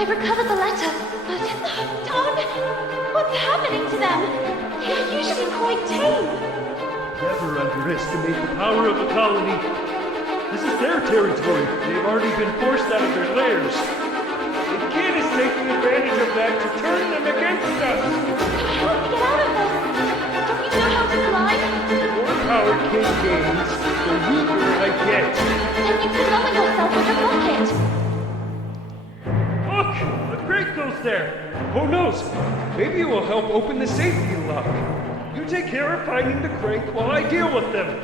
I recovered the letter, but... Don! What's happening to them? They are usually quite tame. Never underestimate the power of a colony. This is their territory. They've already been forced out of their lairs. The kid is taking advantage of that to turn them against us. How do we get out of this? Don't you know how to fly? The more power Kid gains, the weaker I get. Then you can lower yourself with a rocket. Look! The crate goes there! Who knows? Maybe it will help open the safety lock. You take care of finding the crate while I deal with them.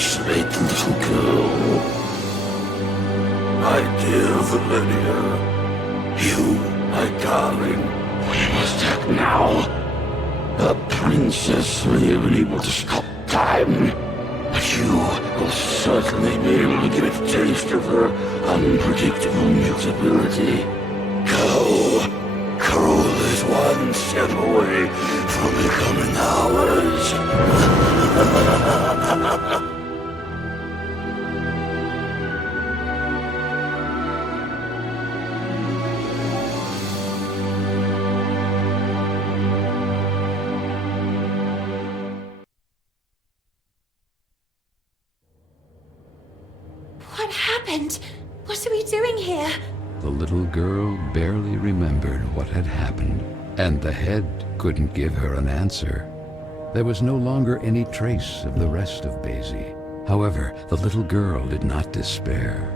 isolate the little girl. My dear Valeria, you, my darling, we must act now. The princess may have been able to stop time, but you will certainly be able to give it a taste of her unpredictable mutability. Carole is one step away from becoming ours. What happened? What are we doing here? The little girl barely remembered what had happened, and the head couldn't give her an answer. There was no longer any trace of the rest of Basie. However, the little girl did not despair.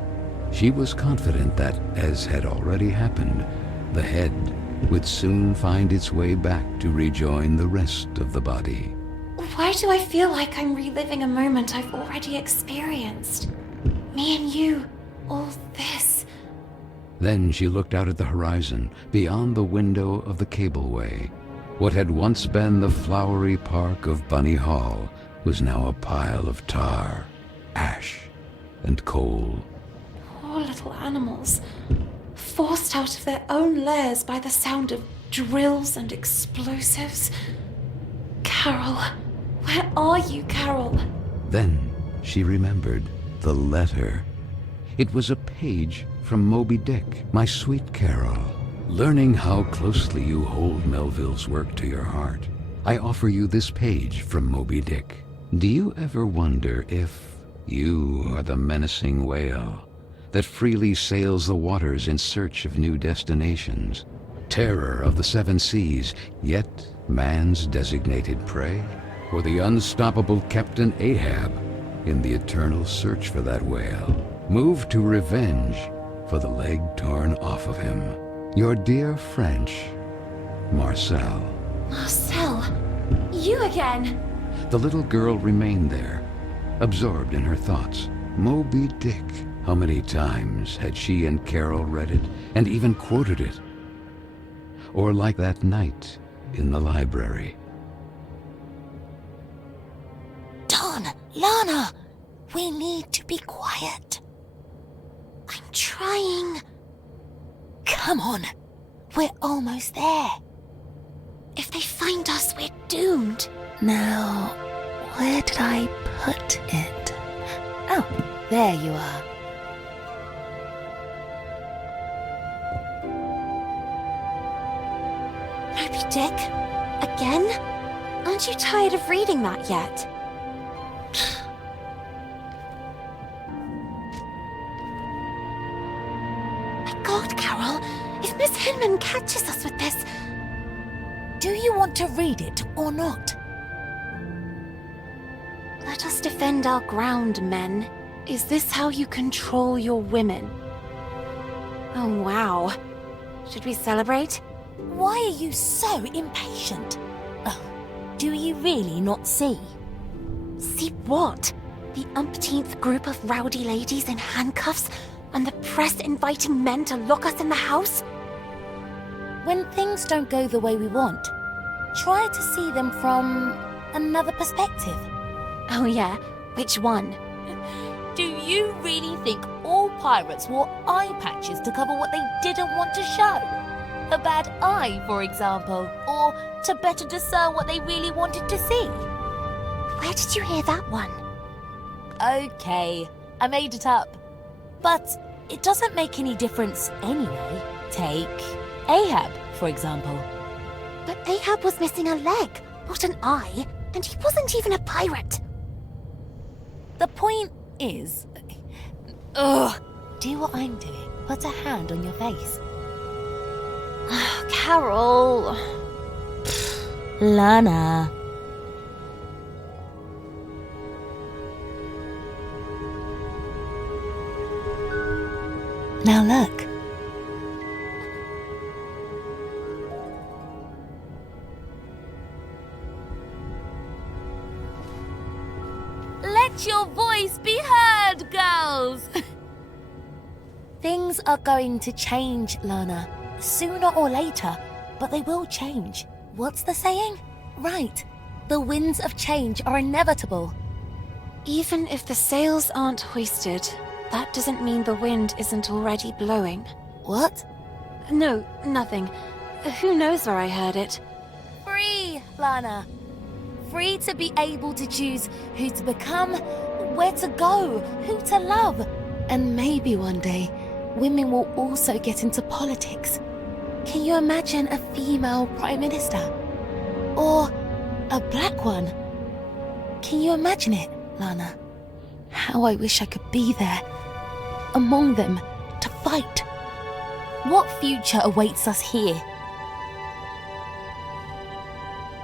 She was confident that, as had already happened, the head would soon find its way back to rejoin the rest of the body. Why do I feel like I'm reliving a moment I've already experienced? Me and you, all this. Then she looked out at the horizon, beyond the window of the cableway. What had once been the flowery park of Bunny Hall was now a pile of tar, ash, and coal. Poor little animals, forced out of their own lairs by the sound of drills and explosives. Carole, where are you, Carole? Then she remembered the letter. It was a page from Moby Dick, my sweet Carole. Learning how closely you hold Melville's work to your heart, I offer you this page from Moby Dick. Do you ever wonder if you are the menacing whale that freely sails the waters in search of new destinations, terror of the seven seas, yet man's designated prey? Or the unstoppable Captain Ahab in the eternal search for that whale, moved to revenge for the leg torn off of him? Your dear French, Marcel. Marcel, you again. The little girl remained there, absorbed in her thoughts. Moby Dick. How many times had she and Carole read it, and even quoted it? Or like that night in the library. Don, Lana, we need to be quiet. I'm trying. Come on, we're almost there. If they find us, we're doomed. Now, where did I put it? Oh, there you are. Moby Dick? Again? Aren't you tired of reading that yet? My God, Carole, if Miss Hinman catches us with this... Do you want to read it or not? Let us defend our ground, men. Is this how you control your women? Oh, wow. Should we celebrate? Why are you so impatient? Oh, do you really not see? See what? The umpteenth group of rowdy ladies in handcuffs, and the press inviting men to lock us in the house? When things don't go the way we want, try to see them from another perspective. Oh yeah, which one? Do you really think all pirates wore eye patches to cover what they didn't want to show? A bad eye, for example, or to better discern what they really wanted to see? Where did you hear that one? Okay, I made it up. But it doesn't make any difference anyway. Take Ahab, for example. But Ahab was missing a leg, not an eye, and he wasn't even a pirate. The point is... Ugh! Do what I'm doing. Put a hand on your face. Carole... Lana. Now look. Let your voice be heard, girls! Things are going to change, Lana. Sooner or later, but they will change. What's the saying? Right. The winds of change are inevitable. Even if the sails aren't hoisted, that doesn't mean the wind isn't already blowing. What? No, nothing. Who knows where I heard it? Free, Lana. Free to be able to choose who to become, where to go, who to love. And maybe one day, women will also get into politics. Can you imagine a female prime minister? Or a black one? Can you imagine it, Lana? How I wish I could be there, among them, to fight. What future awaits us here?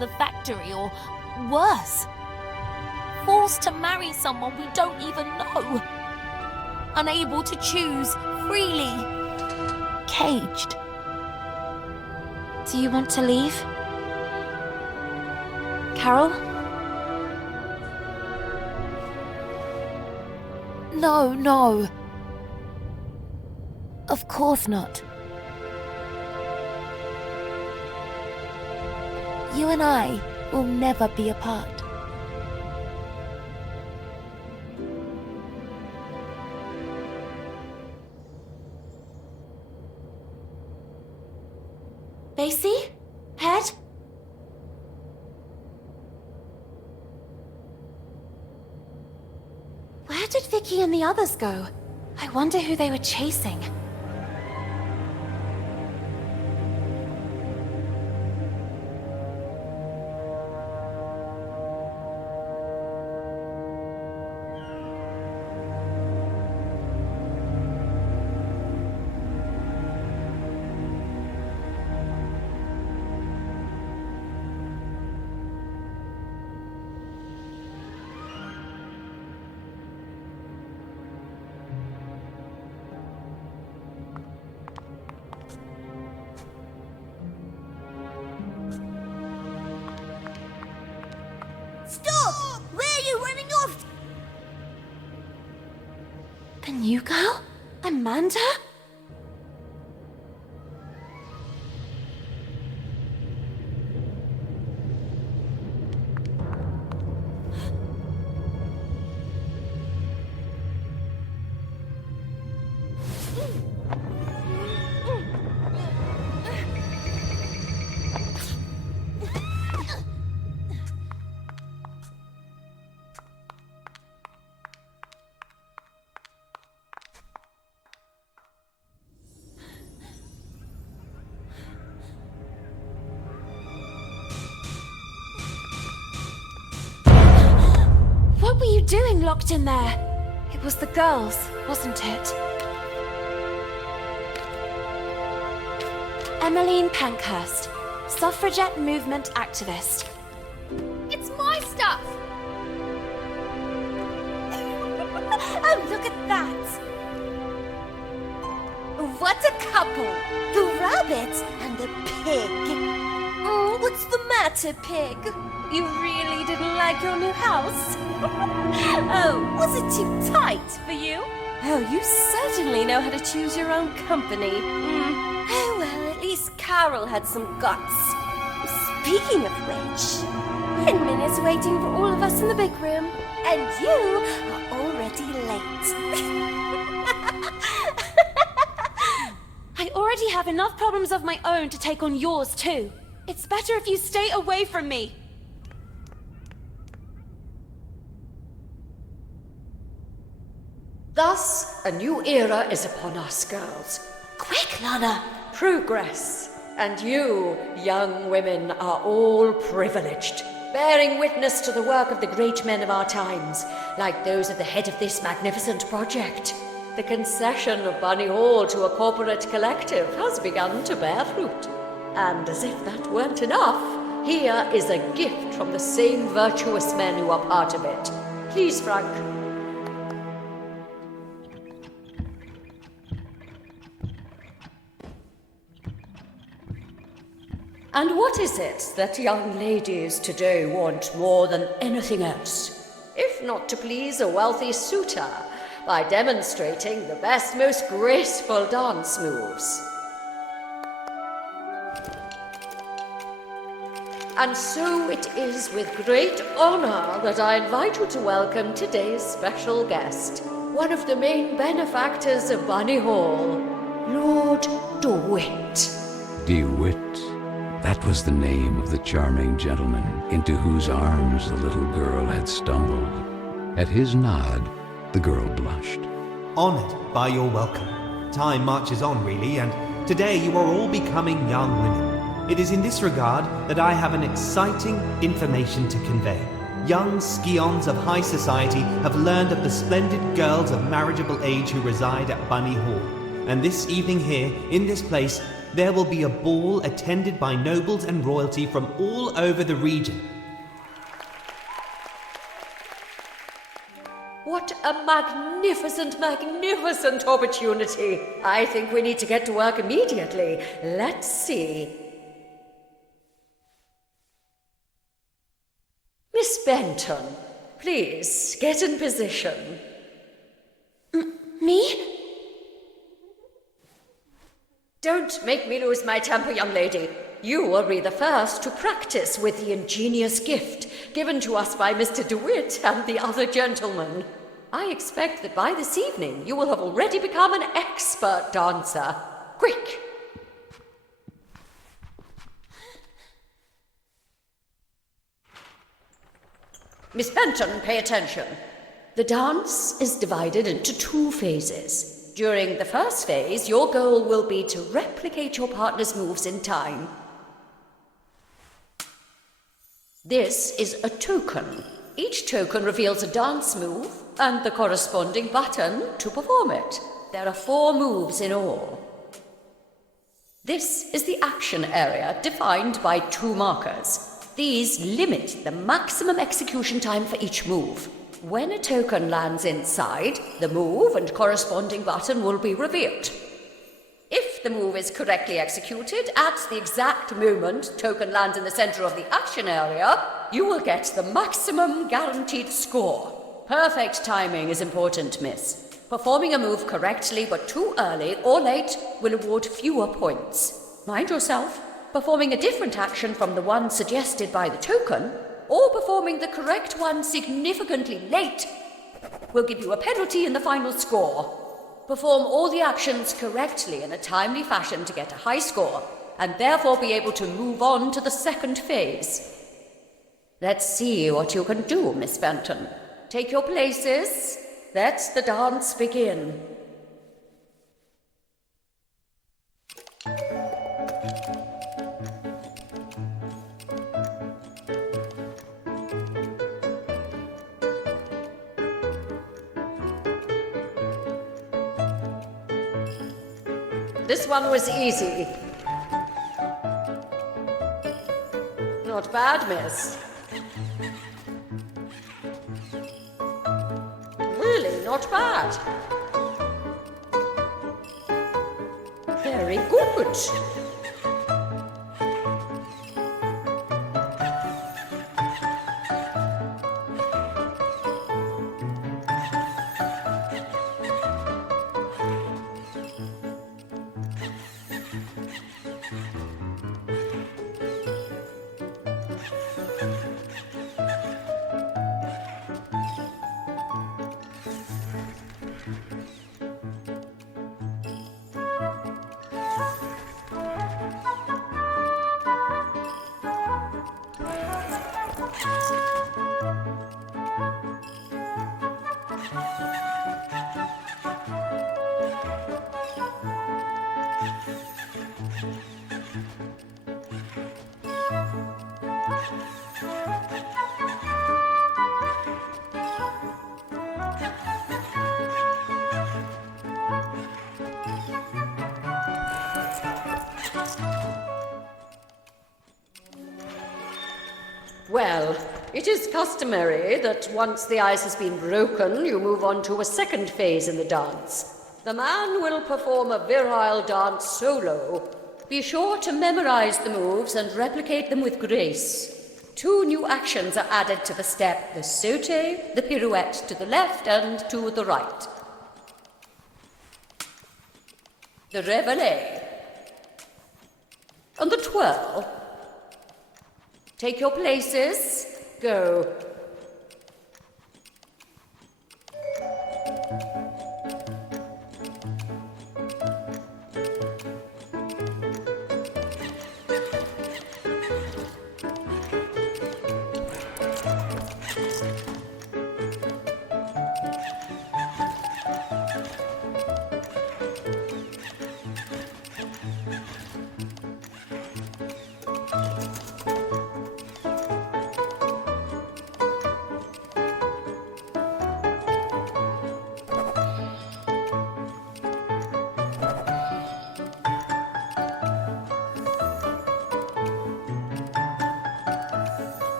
The factory, or worse. Forced to marry someone we don't even know. Unable to choose freely. Caged. Do you want to leave? Carole? No. Of course not. You and I will never be apart. Basie? Head? Where did Vicky and the others go? I wonder who they were chasing. Stop! Where are you running off? The new girl? Amanda? What were you doing locked in there? It was the girls, wasn't it? Emmeline Pankhurst, suffragette movement activist. It's my stuff! Oh, look at that! What a couple! The rabbit and the pig! Oh, what's the matter, pig? You really didn't like your new house? Oh, was it too tight for you? Oh, you certainly know how to choose your own company. Oh, well, at least Carole had some guts. Speaking of which, Hinman is waiting for all of us in the big room, and you are already late. I already have enough problems of my own to take on yours too. It's better if you stay away from me. Thus, a new era is upon us, girls. Quick, Lana! Progress. And you, young women, are all privileged, bearing witness to the work of the great men of our times, like those at the head of this magnificent project. The concession of Bunny Hall to a corporate collective has begun to bear fruit. And as if that weren't enough, here is a gift from the same virtuous men who are part of it. Please, Frank. And what is it that young ladies today want more than anything else? If not to please a wealthy suitor by demonstrating the best, most graceful dance moves. And so it is with great honor that I invite you to welcome today's special guest, one of the main benefactors of Bunny Hall, Lord DeWitt. DeWitt. That was the name of the charming gentleman into whose arms the little girl had stumbled. At his nod, the girl blushed. Honored by your welcome. Time marches on, really, and today you are all becoming young women. It is in this regard that I have an exciting information to convey. Young scions of high society have learned of the splendid girls of marriageable age who reside at Bunny Hall. And this evening here, in this place, there will be a ball attended by nobles and royalty from all over the region. What a magnificent, magnificent opportunity. I think we need to get to work immediately. Let's see. Miss Benton, please get in position. Me? Don't make me lose my temper, young lady. You will be the first to practice with the ingenious gift given to us by Mr. DeWitt and the other gentlemen. I expect that by this evening you will have already become an expert dancer. Quick! Miss Benton, pay attention. The dance is divided into 2 phases. During the first phase, your goal will be to replicate your partner's moves in time. This is a token. Each token reveals a dance move and the corresponding button to perform it. There are 4 moves in all. This is the action area defined by 2 markers. These limit the maximum execution time for each move. When a token lands inside, the move and corresponding button will be revealed. If the move is correctly executed at the exact moment token lands in the center of the action area, you will get the maximum guaranteed score. Perfect timing is important, miss. Performing a move correctly but too early or late will award fewer points. Mind yourself, performing a different action from the one suggested by the token, or performing the correct one significantly late, will give you a penalty in the final score. Perform all the actions correctly in a timely fashion to get a high score, and therefore be able to move on to the second phase. Let's see what you can do, Miss Benton. Take your places. Let the dance begin. This one was easy. Not bad, miss. Really not bad. Very good. Well, it is customary that once the ice has been broken, you move on to a second phase in the dance. The man will perform a virile dance solo. Be sure to memorize the moves and replicate them with grace. 2 new actions are added to the step: the saute, the pirouette to the left and to the right. The reveille. And the twirl. Take your places. Go.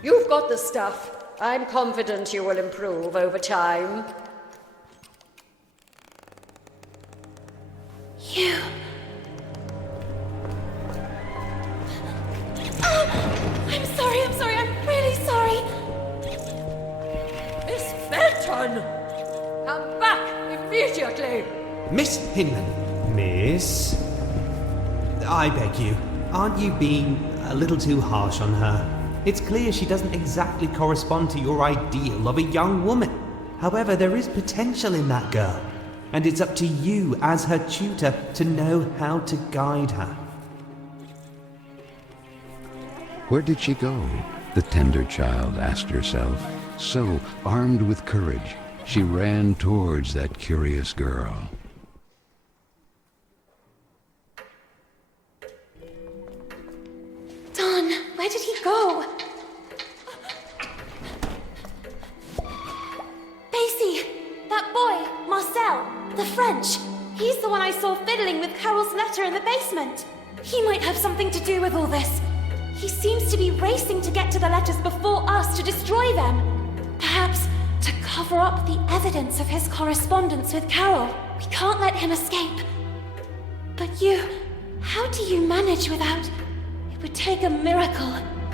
You've got the stuff. I'm confident you will improve over time. You... I'm sorry, I'm really sorry. Miss Felton! Come back immediately! Miss Hinman. Miss? I beg you, aren't you being a little too harsh on her? It's clear she doesn't exactly correspond to your ideal of a young woman. However, there is potential in that girl, and it's up to you as her tutor to know how to guide her. Where did she go? The tender child asked herself. So, armed with courage, she ran towards that curious girl. Don, where did he go? Basie! That boy, Marcel, the French. He's the one I saw fiddling with Carole's letter in the basement. He might have something to do with all this. He seems to be racing to get to the letters before us to destroy them. Perhaps to cover up the evidence of his correspondence with Carole. We can't let him escape. But you, how do you manage without... It would take a miracle.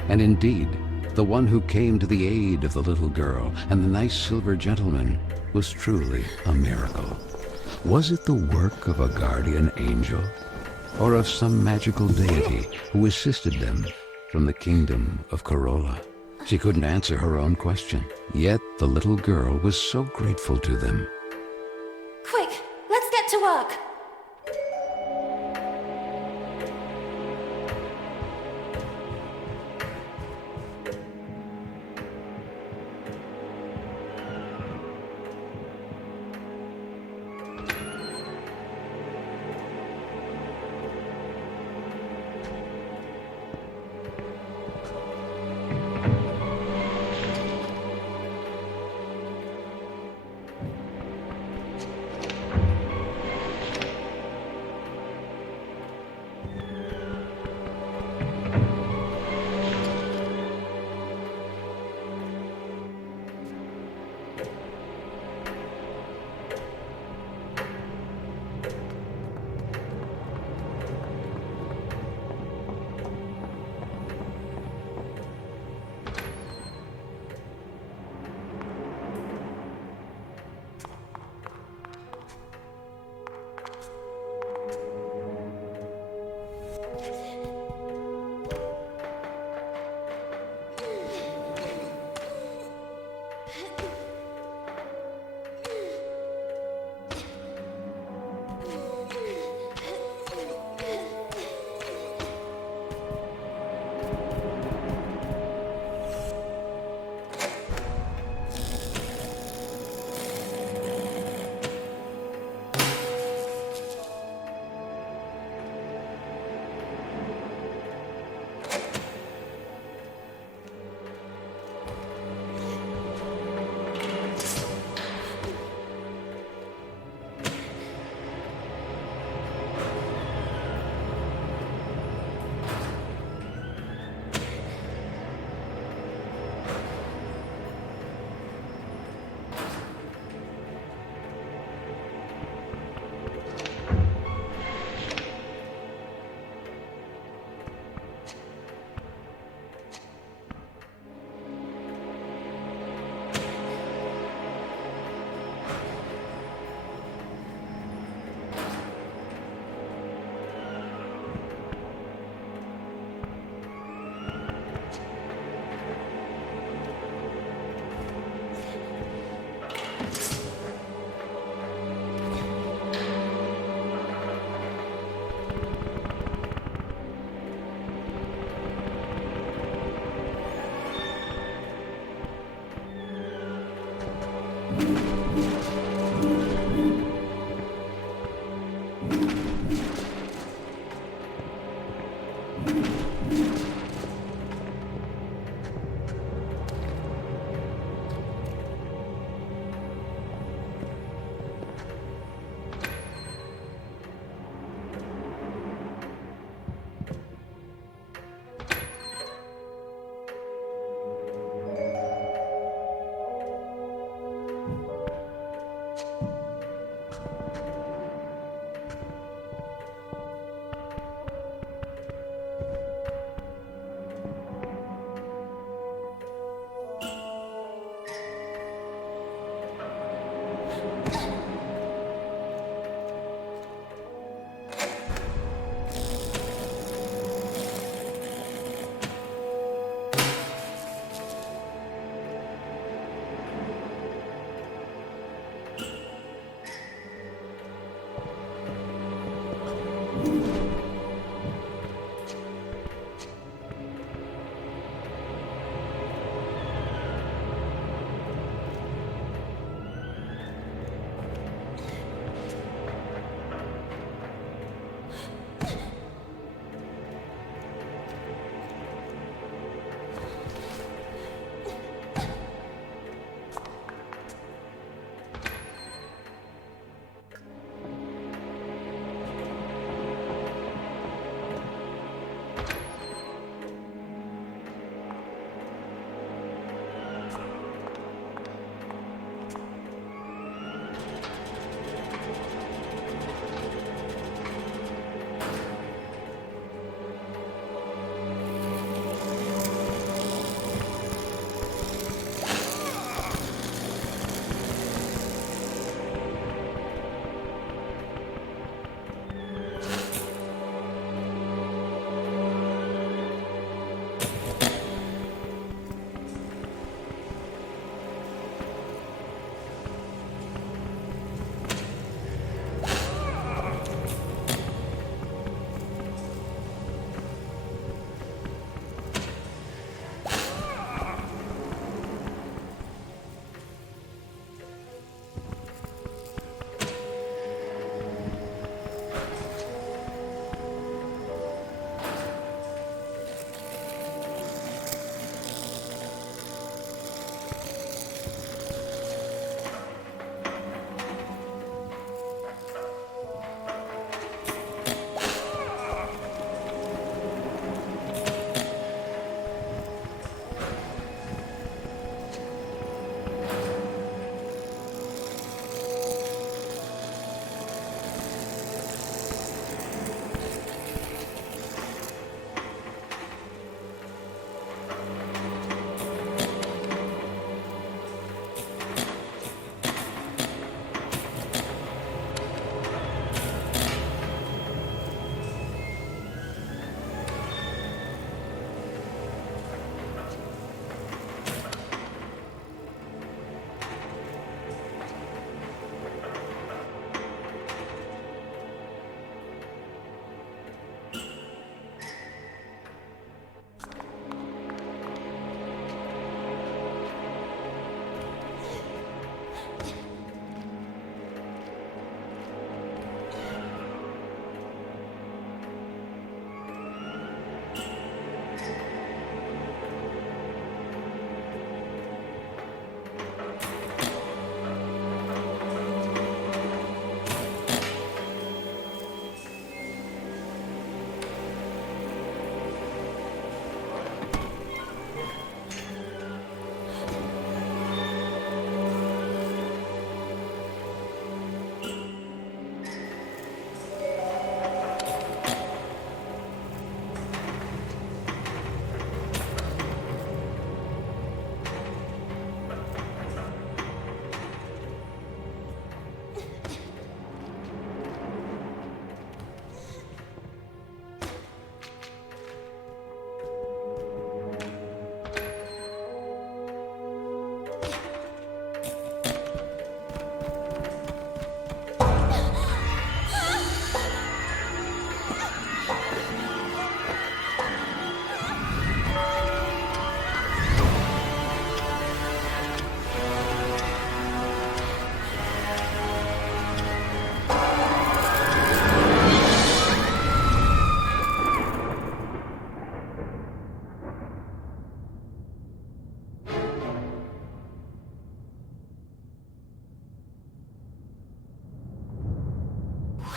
And indeed, the one who came to the aid of the little girl and the nice silver gentleman was truly a miracle. Was it the work of a guardian angel, or of some magical deity who assisted them from the kingdom of Corolla? She couldn't answer her own question, yet the little girl was so grateful to them. Quick, let's get to work.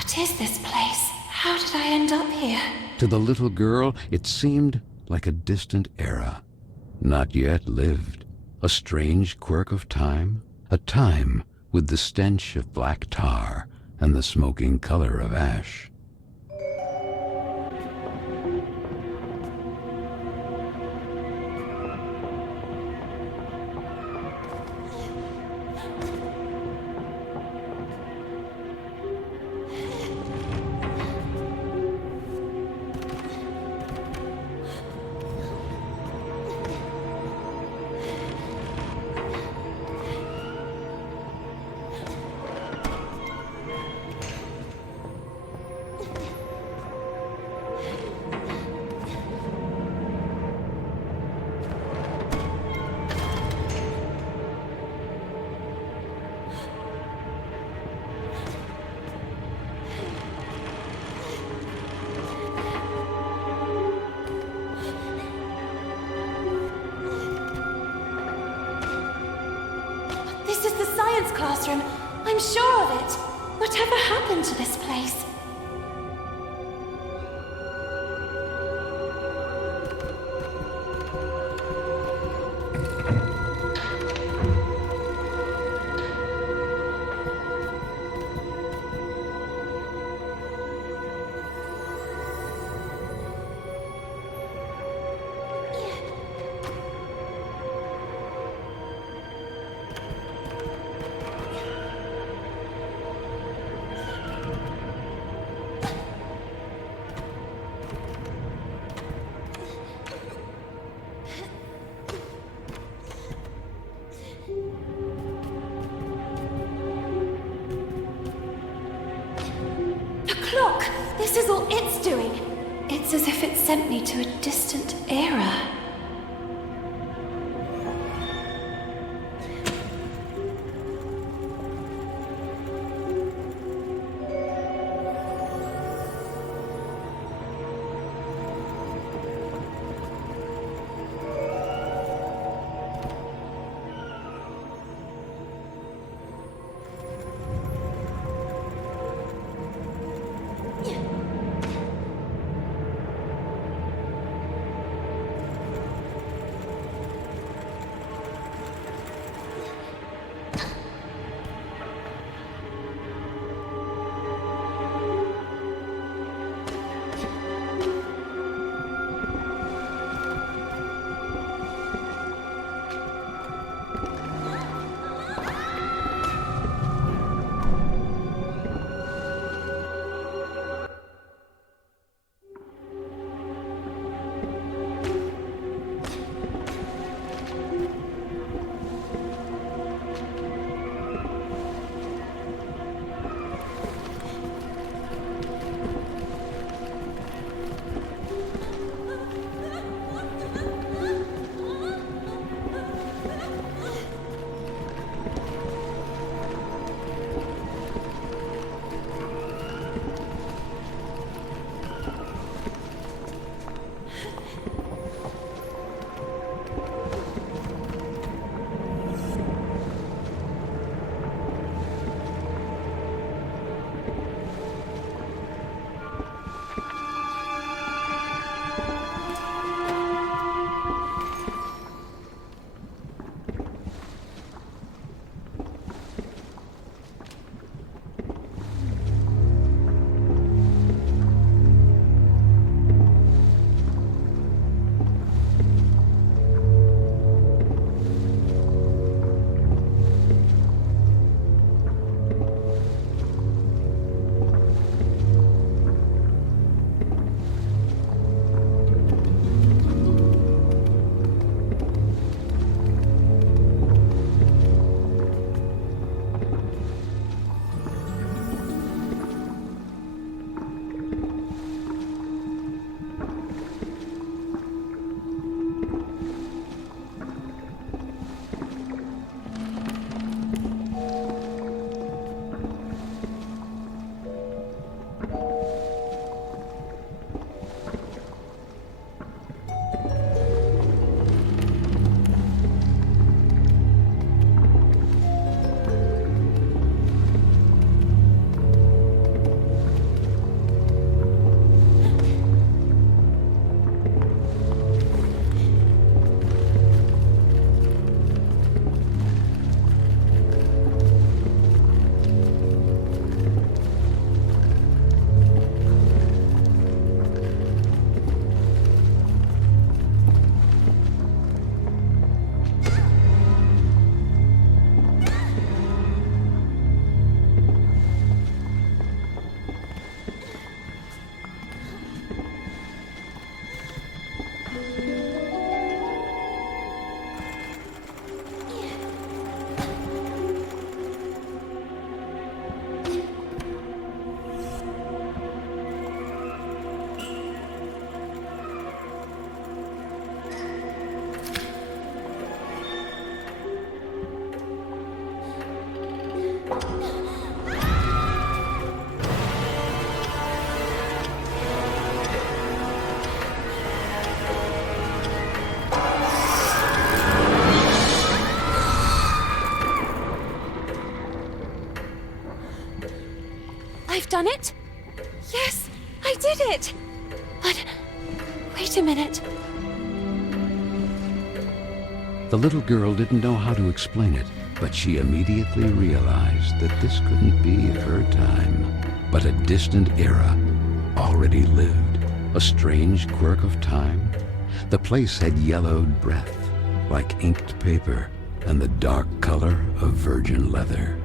What is this place? How did I end up here? To the little girl, it seemed like a distant era, not yet lived. A strange quirk of time, a time with the stench of black tar and the smoking color of ash. This is the science classroom. I'm sure of it. Whatever happened to this place? This is all it's doing. It's as if it sent me to a distant era. done it? Yes, I did it! But wait a minute. The little girl didn't know how to explain it, but she immediately realized that this couldn't be her time, but a distant era already lived. A strange quirk of time. The place had yellowed breath, like inked paper, and the dark color of virgin leather.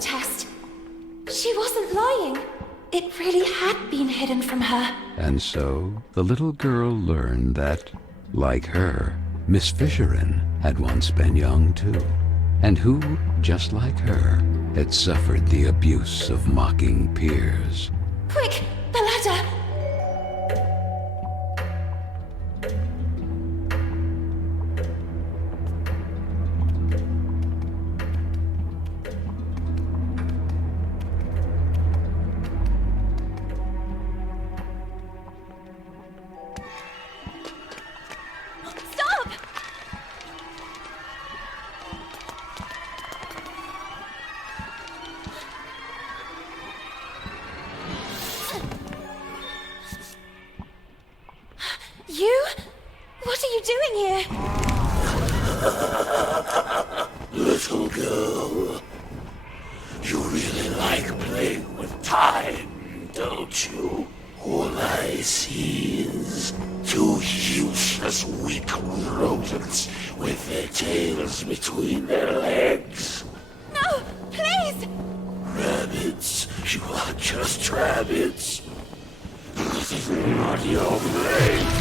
litmus test. She wasn't lying. It really had been hidden from her. And so the little girl learned that, like her, Miss Fisherin had once been young too, and who, just like her, had suffered the abuse of mocking peers. Quick, the ladder! You? What are you doing here? Little girl, you really like playing with time, don't you? All I see is two useless, weak rodents with their tails between their legs. No, please! Rabbits, you are just rabbits. This is not your place.